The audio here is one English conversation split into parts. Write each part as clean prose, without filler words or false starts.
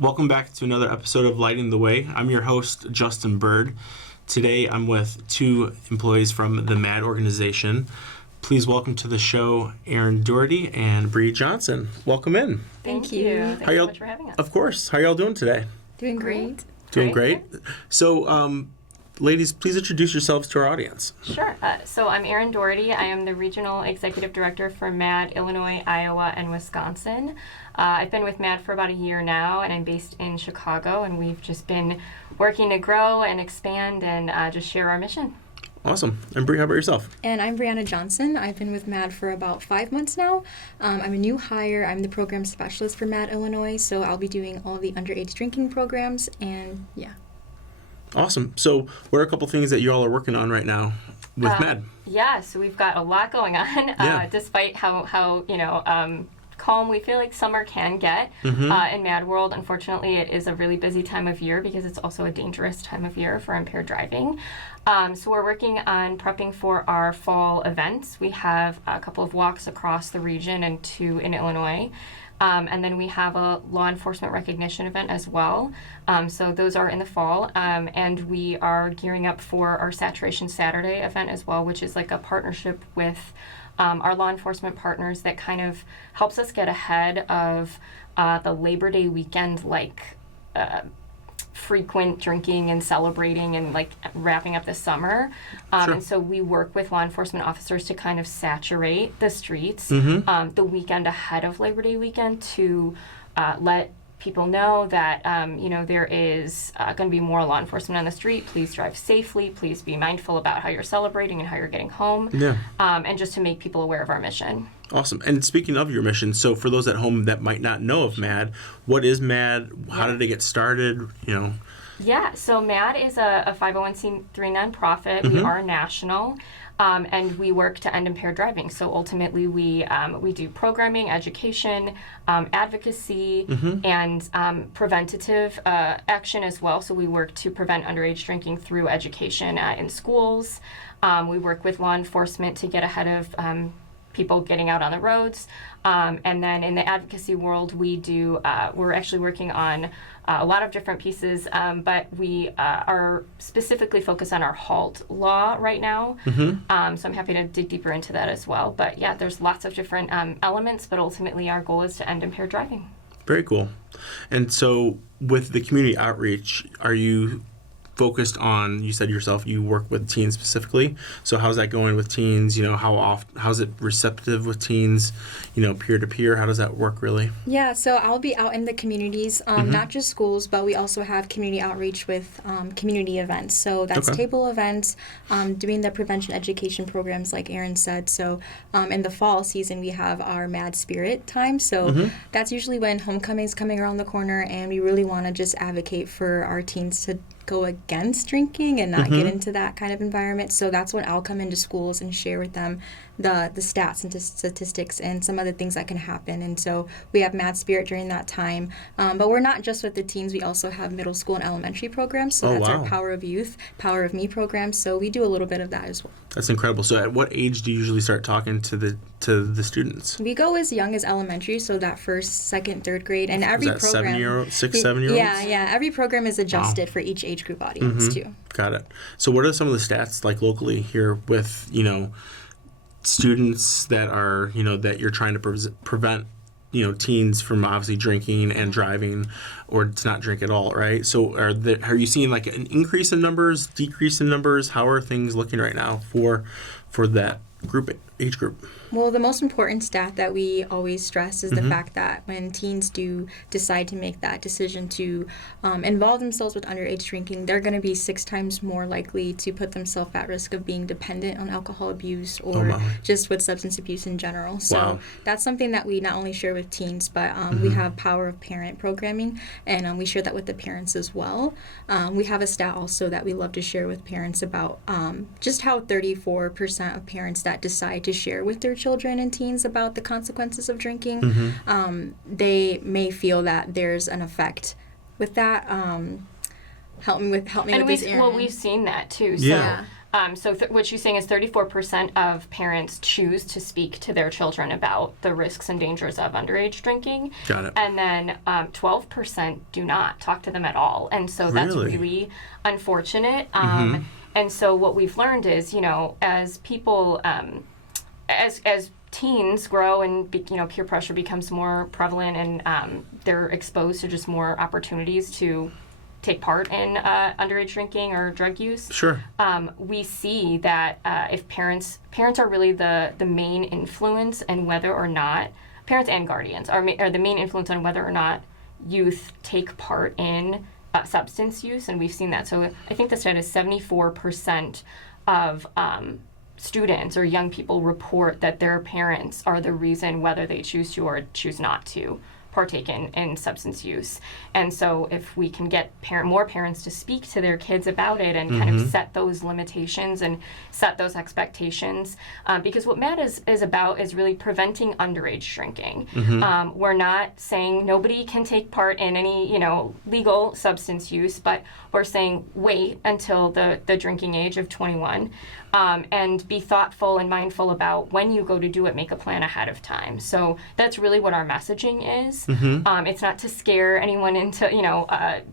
Welcome back to another episode of Lighting the Way. I'm your host, Justin Burd. Today I'm with two employees from the MADD organization. Please welcome to the show Erin Daughtry and Bryana Johnson. Welcome in. Thank you. Thank you so much for having us. Of course. How y'all doing today? Doing great. Doing great. So, ladies, please introduce yourselves to our audience. Sure. So I'm Erin Daughtry. I am the Regional Executive Director for MADD, Illinois, Iowa, and Wisconsin. I've been with MADD for about a year now, and I'm based in Chicago, and we've just been working to grow and expand and just share our mission. Awesome. And Brie, how about yourself? And I'm Bryana Johnson. I've been with MADD for about 5 months now. I'm a new hire. I'm the program specialist for MADD Illinois, so I'll be doing all the underage drinking programs, and yeah. Awesome. So what are a couple things that you all are working on right now with MADD? Yeah, so we've got a lot going on, despite how calm we feel like summer can get in MADD world. Unfortunately, it is a really busy time of year because it's also a dangerous time of year for impaired driving. So we're working on prepping for our fall events. We have a couple of walks across the region and 2 in Illinois. And then we have a law enforcement recognition event as well. So those are in the fall. And we are gearing up for our Saturation Saturday event as well, which is like a partnership with our law enforcement partners that kind of helps us get ahead of the Labor Day weekend, frequent drinking and celebrating and wrapping up the summer. Sure. And so we work with law enforcement officers to kind of saturate the streets the weekend ahead of Labor Day weekend to let people know that there is going to be more law enforcement on the street. Please drive safely. Please be mindful about how you're celebrating and how you're getting home. Yeah. And just to make people aware of our mission. Awesome. And speaking of your mission, so for those at home that might not know of MADD, what is MADD? How did it get started? Yeah, so MADD is a 501c3 nonprofit. We are national. And we work to end impaired driving. So ultimately, we do programming, education, advocacy, and preventative action as well. So we work to prevent underage drinking through education in schools. We work with law enforcement to get ahead of people getting out on the roads. And then in the advocacy world, we're actually working on a lot of different pieces, but we are specifically focused on our HALT law right now. So I'm happy to dig deeper into that as well. But yeah, there's lots of different elements, but ultimately our goal is to end impaired driving. Very cool. And so with the community outreach, are you focused on, you said yourself, you work with teens specifically. So how's that going with teens? How's it receptive with teens? Peer to peer, how does that work really? Yeah, so I'll be out in the communities, not just schools, but we also have community outreach with community events. So that's table events, doing the prevention education programs like Erin said. So in the fall season, we have our MADD Spirit time. So that's usually when homecoming's coming around the corner, and we really want to just advocate for our teens to go against drinking and not get into that kind of environment. So that's when I'll come into schools and share with them the stats and statistics and some other things that can happen. And so we have MADD Spirit during that time. But we're not just with the teens. We also have middle school and elementary programs. So that's our Power of Youth, Power of Me program. So we do a little bit of that as well. That's incredible. So at what age do you usually start talking to the students? We go as young as elementary, so that first, second, third grade. And every program... 7-year-old, 7-year-olds? Yeah. Every program is adjusted for each age group audience too. Got it. So what are some of the stats locally here with, students that are, that you're trying to prevent, teens from obviously drinking and driving or to not drink at all, right? So are you seeing an increase in numbers, decrease in numbers? How are things looking right now for that age group? Well, the most important stat that we always stress is the fact that when teens do decide to make that decision to involve themselves with underage drinking, they're going to be 6 times more likely to put themselves at risk of being dependent on alcohol abuse or just with substance abuse in general. So that's something that we not only share with teens, but we have Power of Parent programming, and we share that with the parents as well. We have a stat also that we love to share with parents about just how 34% of parents that decide to share with their children and teens about the consequences of drinking, they may feel that there's an effect with that. Help me with this, Erin. Well, we've seen that too. Yeah. So what she's saying is 34% of parents choose to speak to their children about the risks and dangers of underage drinking. Got it. And then 12% do not talk to them at all. And so that's really unfortunate. And so what we've learned is, as people, as teens grow and, peer pressure becomes more prevalent and they're exposed to just more opportunities to take part in underage drinking or drug use. Sure. We see that if parents are really the main influence in whether or not, parents and guardians are the main influence on whether or not youth take part in substance use, and we've seen that. So I think the stat is 74% of students or young people report that their parents are the reason whether they choose to or choose not to partake in substance use. And so if we can get more parents to speak to their kids about it and kind of set those limitations and set those expectations, because what MADD is about is really preventing underage drinking. We're not saying nobody can take part in any legal substance use, but we're saying wait until the drinking age of 21 and be thoughtful and mindful about when you go to do it, make a plan ahead of time. So that's really what our messaging is. It's not to scare anyone into,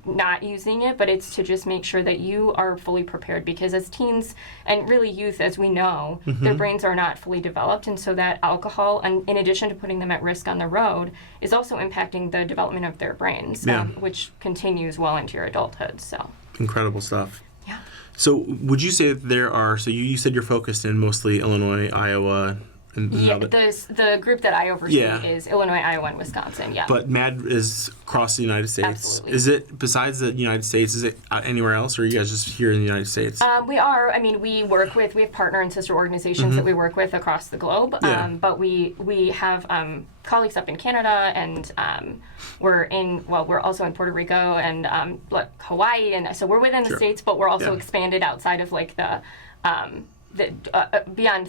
not using it, but it's to just make sure that you are fully prepared, because as teens and really youth, as we know, their brains are not fully developed. And so that alcohol, and in addition to putting them at risk on the road, is also impacting the development of their brains, which continues well into your adulthood. So incredible stuff. Yeah. So would you say that there are, so you said you're focused in mostly Illinois, Iowa, and the group that I oversee is Illinois, Iowa, and Wisconsin, But MADD is across the United States. Absolutely. Is it, besides the United States, is it anywhere else, or are you guys just here in the United States? We are. I mean, we have partner and sister organizations that we work with across the globe, but we have colleagues up in Canada, and we're also in Puerto Rico and Hawaii, and so we're within the States, but we're also expanded outside of the beyond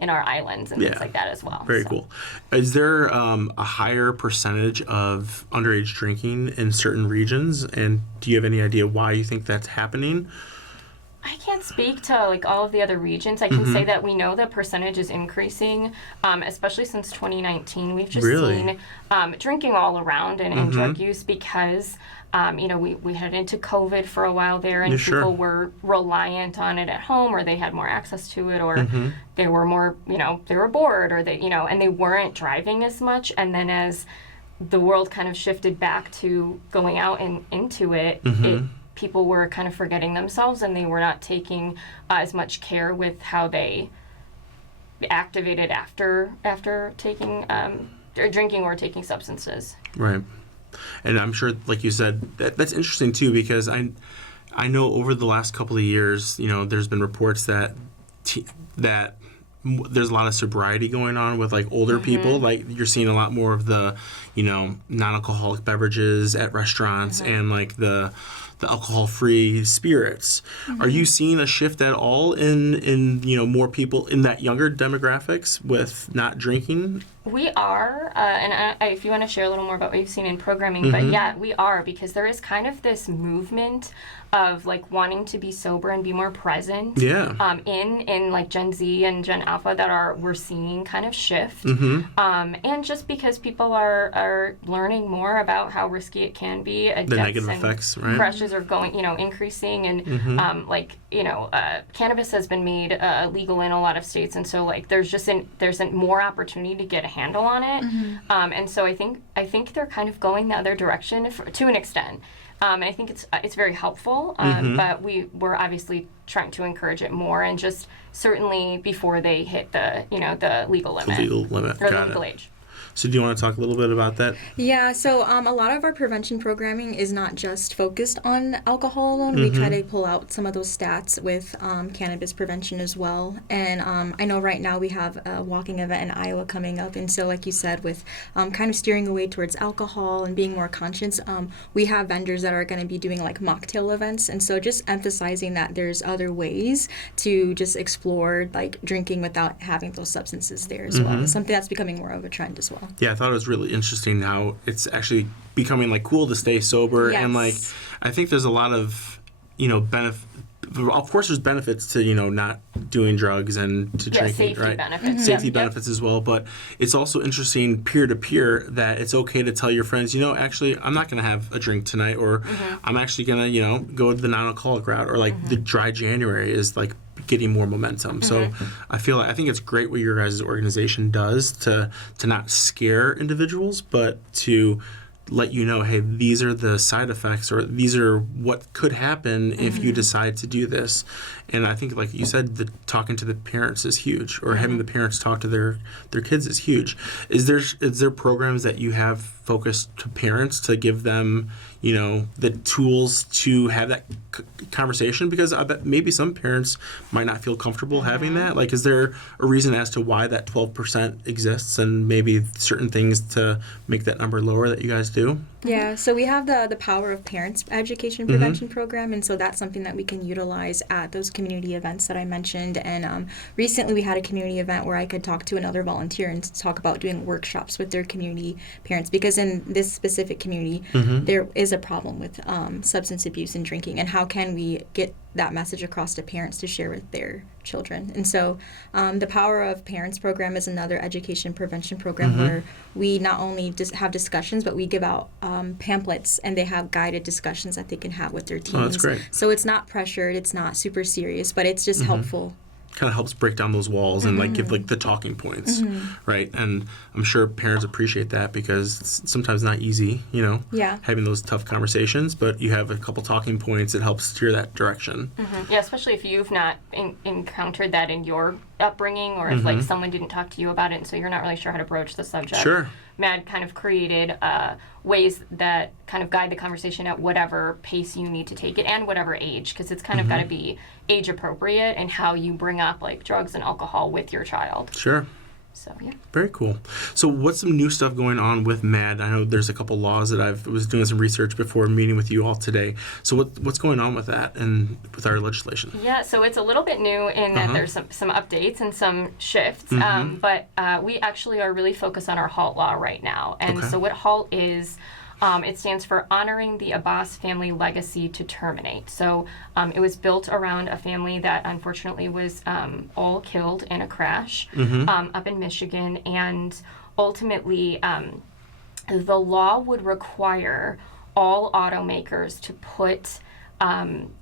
in our islands and things like that as well. Very cool. Is there a higher percentage of underage drinking in certain regions, and do you have any idea why you think that's happening? I can't speak to all of the other regions. I can say that we know the percentage is increasing, especially since 2019. We've just seen drinking all around and drug use because we headed into COVID for a while there, and people were reliant on it at home, or they had more access to it, or they were more, they were bored, or and they weren't driving as much. And then as the world kind of shifted back to going out and into it, people were kind of forgetting themselves, and they were not taking as much care with how they activated after taking or drinking or taking substances. Right. And I'm sure, like you said, that's interesting too, because I know over the last couple of years, there's been reports that there's a lot of sobriety going on with older people. Like you're seeing a lot more of the, non-alcoholic beverages at restaurants and the alcohol-free spirits. Are you seeing a shift at all in more people in that younger demographics with not drinking? We are, and if you want to share a little more about what you've seen in programming, but yeah, we are, because there is kind of this movement of wanting to be sober and be more present. In Gen Z and Gen Alpha that we're seeing kind of shift, and just because people are learning more about how risky it can be, the negative effects, right? Crashes are going, increasing, and cannabis has been made legal in a lot of states, and so there's more opportunity to get a handle on it, and so I think they're kind of going the other direction to an extent. And I think it's very helpful, but we're obviously trying to encourage it more, and just certainly before they hit the legal limit. The legal limit. Or the legal age. So do you want to talk a little bit about that? Yeah, so a lot of our prevention programming is not just focused on alcohol alone. We try to pull out some of those stats with cannabis prevention as well. And I know right now we have a walking event in Iowa coming up. And so, like you said, with kind of steering away towards alcohol and being more conscious, we have vendors that are going to be doing like mocktail events. And so just emphasizing that there's other ways to just explore like drinking without having those substances there as well. It's something that's becoming more of a trend as well. Yeah, I thought it was really interesting how it's actually becoming like cool to stay sober. Yes. And like I think there's a lot of benefit. Of course, there's benefits to not doing drugs and to drinking, safety right? benefits. Safety Yep. benefits as well, but it's also interesting peer to peer that it's okay to tell your friends, actually, I'm not going to have a drink tonight, or I'm actually going to, go to the non-alcoholic route, or like the dry January is like getting more momentum. So I think it's great what your guys' organization does to not scare individuals, but to let you know, hey, these are the side effects, or these are what could happen if you decide to do this. And I think, like you said, talking to the parents is huge, or having the parents talk to their kids is huge. Is there programs that you have focused to parents to give them, the tools to have that conversation? Because I bet maybe some parents might not feel comfortable having that. Like, is there a reason as to why that 12% exists, and maybe certain things to make that number lower that you guys do? Yeah, so we have the Power of Parents education prevention program, and so that's something that we can utilize at those community events that I mentioned. And recently we had a community event where I could talk to another volunteer and talk about doing workshops with their community parents, because in this specific community there is a problem with substance abuse and drinking, and how can we get that message across to parents to share with their children. And so the Power of Parents program is another education prevention program where we not only just have discussions, but we give out pamphlets, and they have guided discussions that they can have with their teens. Oh, that's great. So it's not pressured, it's not super serious, but it's just helpful. Kind of helps break down those walls and like give like the talking points, right? And I'm sure parents appreciate that, because it's sometimes not easy, Yeah. having those tough conversations, but you have a couple talking points, it helps steer that direction. Yeah, especially if you've not encountered that in your upbringing, or if like someone didn't talk to you about it, and so you're not really sure how to broach the subject. Sure. MADD kind of created ways that kind of guide the conversation at whatever pace you need to take it, and whatever age, because it's kind of got to be age appropriate in how you bring up like drugs and alcohol with your child. Sure. So yeah. Very cool. So what's some new stuff going on with MADD? I know there's a couple laws that I was doing some research before meeting with you all today. So what's going on with that and with our legislation? Yeah, so it's a little bit new in that there's some updates and some shifts, but we actually are really focused on our HALT law right now. And so what HALT is, it stands for Honoring the Abbas Family Legacy to Terminate. So it was built around a family that unfortunately was all killed in a crash up in Michigan. And ultimately, the law would require all automakers to put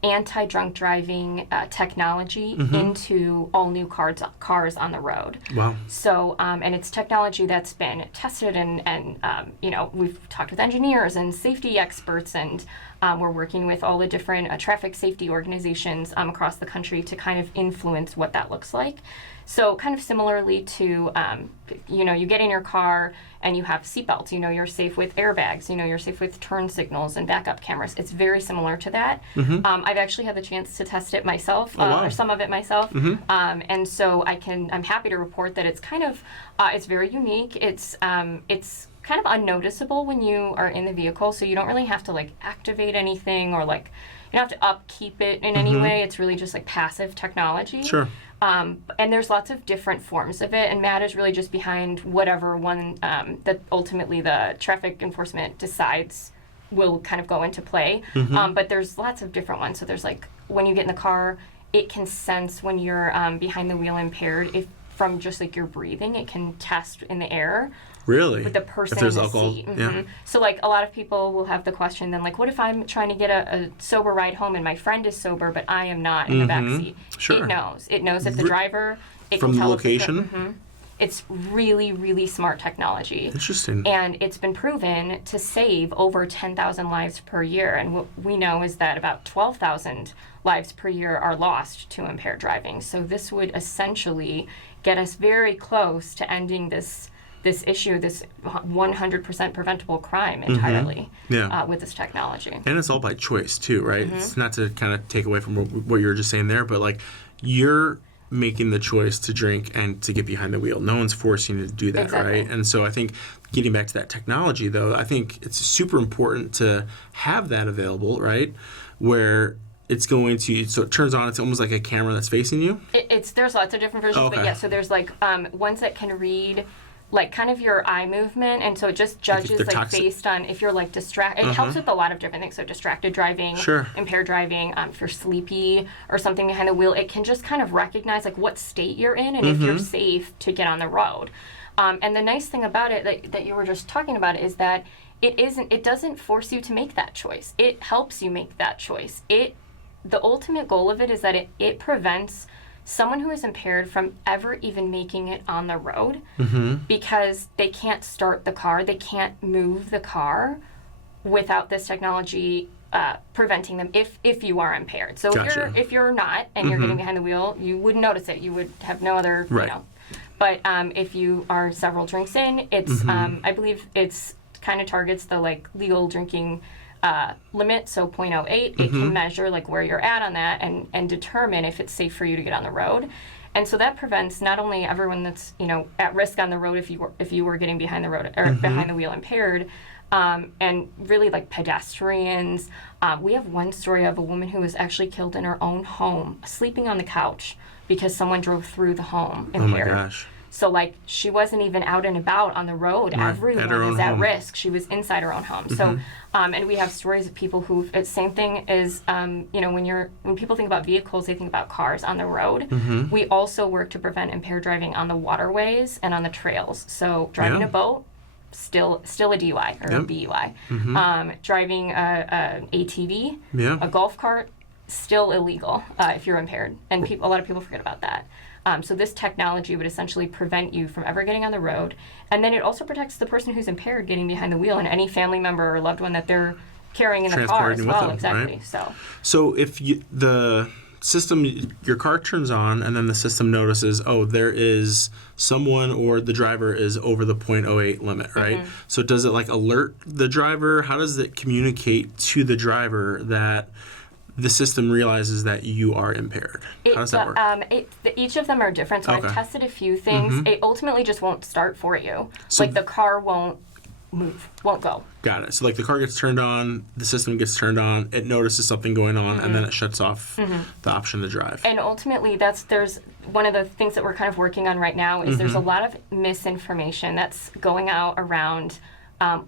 anti-drunk driving technology into all new cars on the road. Wow. So, and it's technology that's been tested, and we've talked with engineers and safety experts, and we're working with all the different traffic safety organizations across the country to kind of influence what that looks like. So kind of similarly to, you get in your car and you have seatbelts, you're safe with airbags, you're safe with turn signals and backup cameras. It's very similar to that. I've actually had the chance to test it myself, or some of it myself. And so I'm happy to report that it's kind of, it's very unique. It's kind of unnoticeable when you are in the vehicle, so you don't really have to like activate anything, or like you don't have to upkeep it in any way. It's really just like passive technology. Sure. And there's lots of different forms of it, and MADD is really just behind whatever one that ultimately the traffic enforcement decides will kind of go into play. But there's lots of different ones. So there's like, when you get in the car, it can sense when you're behind the wheel impaired, if from just like your breathing, it can test in the air. Really? With the person if there's in the alcohol, seat. Yeah. So like a lot of people will have the question then, like, what if I'm trying to get a sober ride home and my friend is sober but I am not in the back seat? Sure. It knows if the driver, it From can the tell location? It's really, really smart technology. Interesting. And it's been proven to save over 10,000 lives per year. And what we know is that about 12,000 lives per year are lost to impaired driving. So this would essentially get us very close to ending this this issue, this 100% preventable crime entirely with this technology. And it's all by choice too, right? It's not to kind of take away from what you were just saying there, but like you're making the choice to drink and to get behind the wheel. No one's forcing you to do that, right? And so I think getting back to that technology, though, I think it's super important to have that available, right? Where it's going to, so it turns on, it's almost like a camera that's facing you? There's lots of different versions, but yeah, so there's like ones that can read like kind of your eye movement, and so it just judges like based on if you're like distracted. It helps with a lot of different things, so distracted driving, impaired driving, if you're sleepy or something behind the wheel, it can just kind of recognize like what state you're in and if you're safe to get on the road. And the nice thing about it that you were just talking about is that it doesn't force you to make that choice. It helps you make that choice. The ultimate goal of it is that it prevents someone who is impaired from ever even making it on the road because they can't start the car, they can't move the car without this technology preventing them if you are impaired. So if you're not and you're getting behind the wheel, you wouldn't notice it. You would have no other, you know. But if you are several drinks in, it's I believe it's kind of targets the like legal drinking limit, so 0.08. It can measure like where you're at on that and determine if it's safe for you to get on the road. And so that prevents not only everyone that's, you know, at risk on the road if you were getting behind the road or behind the wheel impaired, and really like pedestrians. We have one story of a woman who was actually killed in her own home, sleeping on the couch because someone drove through the home impaired. Oh my gosh. So, like, she wasn't even out and about on the road. Right. Everyone was at risk. She was inside her own home. So, and we have stories of people who, same thing is, you know, when people think about vehicles, they think about cars on the road. We also work to prevent impaired driving on the waterways and on the trails. So, driving a boat, still a DUI or a BUI. Driving an ATV, a golf cart, still illegal if you're impaired. And a lot of people forget about that. So this technology would essentially prevent you from ever getting on the road. And then it also protects the person who's impaired getting behind the wheel and any family member or loved one that they're carrying in the car as well. Them, exactly. Right? So if the system, your car turns on and then the system notices, oh, there is someone or the driver is over the 0.08 limit, right? So does it like alert the driver? How does it communicate to the driver that the system realizes that you are impaired? How does that work? Each of them are different. So I've tested a few things. It ultimately just won't start for you. So like the car won't move, won't go. Got it. So like the car gets turned on, the system gets turned on, it notices something going on, and then it shuts off the option to drive. And ultimately, there's one of the things that we're kind of working on right now is there's a lot of misinformation that's going out around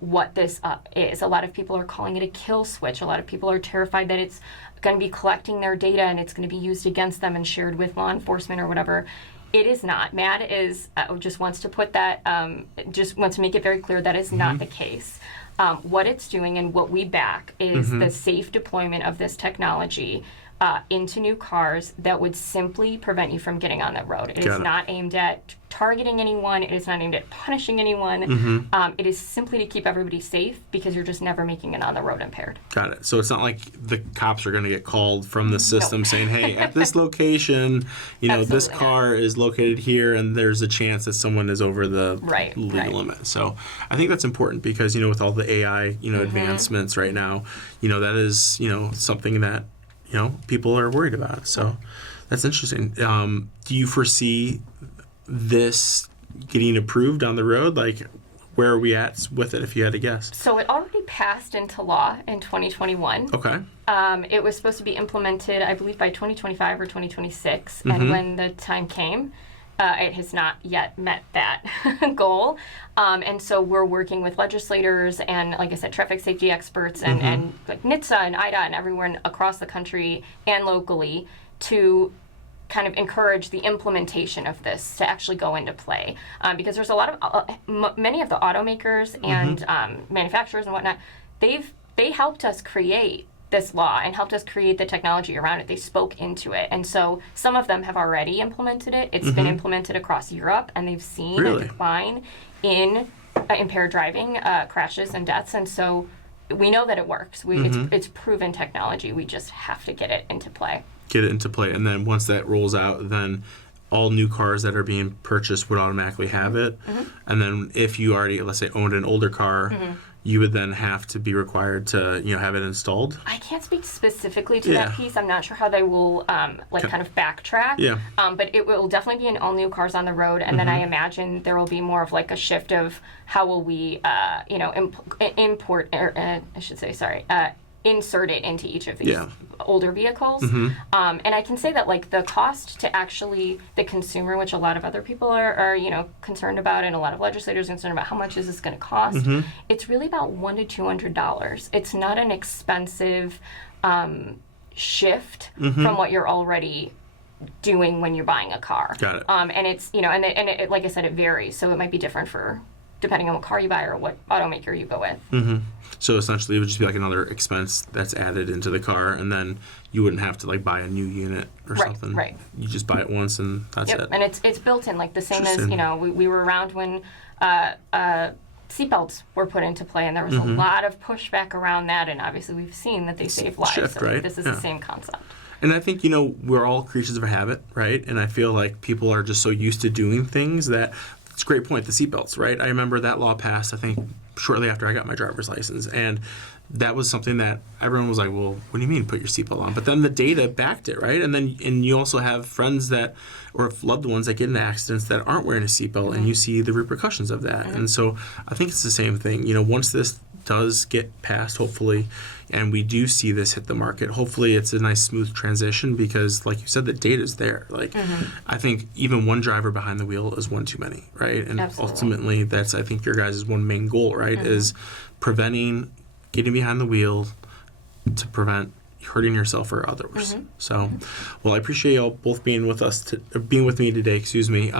what this is. A lot of people are calling it a kill switch. A lot of people are terrified that it's going to be collecting their data and it's going to be used against them and shared with law enforcement or whatever. It is not. MADD is just wants to put that, just wants to make it very clear that is not the case. What it's doing and what we back is the safe deployment of this technology into new cars that would simply prevent you from getting on that road. It is not aimed at targeting anyone. It is not aimed at punishing anyone. It is simply to keep everybody safe because you're just never making it on the road impaired. Got it. So it's not like the cops are going to get called from the system saying, hey, at this location, you know, this car is located here and there's a chance that someone is over the legal limit. So I think that's important because, you know, with all the AI, you know, advancements right now, you know, that is, you know, something that, you know, people are worried about. So that's interesting. Do you foresee this getting approved down the road? Like, where are we at with it, if you had to guess? So it already passed into law in 2021. Okay. It was supposed to be implemented, I believe, by 2025 or 2026. And when the time came, it has not yet met that goal. And so we're working with legislators and, like I said, traffic safety experts and like NHTSA and IDA and everyone across the country and locally to kind of encourage the implementation of this to actually go into play. Because there's a lot of, many of the automakers and manufacturers and whatnot, they helped us create this law and helped us create the technology around it. They spoke into it. And so some of them have already implemented it. It's been implemented across Europe, and they've seen a decline in impaired driving crashes and deaths. And so we know that it works. It's proven technology. We just have to get it into play. And then once that rolls out, then all new cars that are being purchased would automatically have it. And then if you already, let's say, owned an older car, you would then have to be required to, have it installed. I can't speak specifically to that piece. I'm not sure how they will kind of backtrack. Yeah. But it will definitely be in all new cars on the road, and then I imagine there will be more of like a shift of how will we, import, or I should say, insert it into each of these older vehicles. And I can say that like the cost to actually the consumer, which a lot of other people are concerned about, and a lot of legislators are concerned about how much is this going to cost, it's really about $100 to $200. It's not an expensive shift from what you're already doing when you're buying a car. Got it. And it's, and it, like I said, it varies. So it might be different depending on what car you buy or what automaker you go with. So essentially, it would just be like another expense that's added into the car, and then you wouldn't have to like buy a new unit or something. Right. You just buy it once, and that's it. And it's built in, like the same as we were around when seatbelts were put into play, and there was a lot of pushback around that, and obviously we've seen that they save lives. Shift, so right? This is the same concept. And I think, we're all creatures of habit, right? And I feel like people are just so used to doing things that it's a great point, the seatbelts, right? I remember that law passed, I think, shortly after I got my driver's license. And that was something that everyone was like, well, what do you mean put your seatbelt on? But then the data backed it, right? And you also have friends or loved ones that get into accidents that aren't wearing a seatbelt, and you see the repercussions of that. And so I think it's the same thing. Once this does get passed, hopefully, and we do see this hit the market, hopefully it's a nice smooth transition, because like you said, the data's there. Like I think even one driver behind the wheel is one too many, right? And ultimately that's, I think, your guys' one main goal, right? Is getting behind the wheel to prevent hurting yourself or others. So, well, I appreciate y'all both being with me today, excuse me.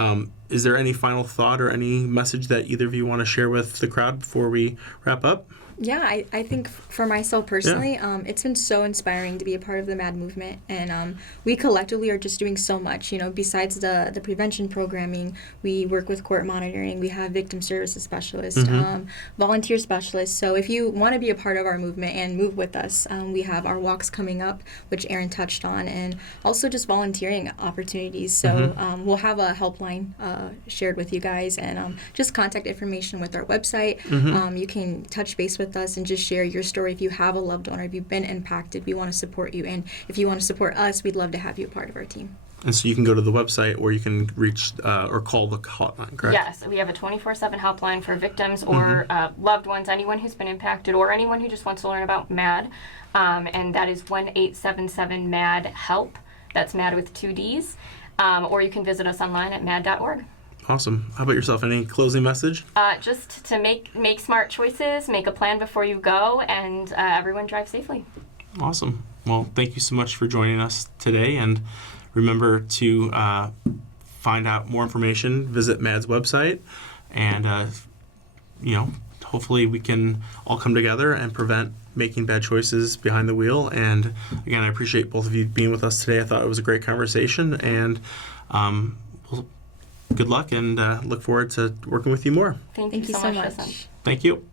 Is there any final thought or any message that either of you want to share with the crowd before we wrap up? Yeah, I think for myself personally, it's been so inspiring to be a part of the MADD movement, and we collectively are just doing so much. Besides the prevention programming, we work with court monitoring, we have victim services specialists, volunteer specialists. So if you want to be a part of our movement and move with us, we have our walks coming up, which Erin touched on, and also just volunteering opportunities. So we'll have a helpline shared with you guys, and just contact information with our website. You can touch base with us and just share your story. If you have a loved one or if you've been impacted, we want to support you. And if you want to support us, we'd love to have you a part of our team. And so you can go to the website, or you can reach or call the hotline, correct? Yes, we have a 24/7 helpline for victims or loved ones, anyone who's been impacted, or anyone who just wants to learn about MADD. And that is 1-877-MADD-HELP. That's MADD with 2 Ds. Or you can visit us online at madd.org. Awesome. How about yourself? Any closing message? Just to make smart choices, make a plan before you go, and everyone drive safely. Awesome. Well, thank you so much for joining us today, and remember to find out more information, visit MADD's website, and hopefully we can all come together and prevent making bad choices behind the wheel. And again, I appreciate both of you being with us today. I thought it was a great conversation, and good luck, and look forward to working with you more. Thank you so much. Thank you.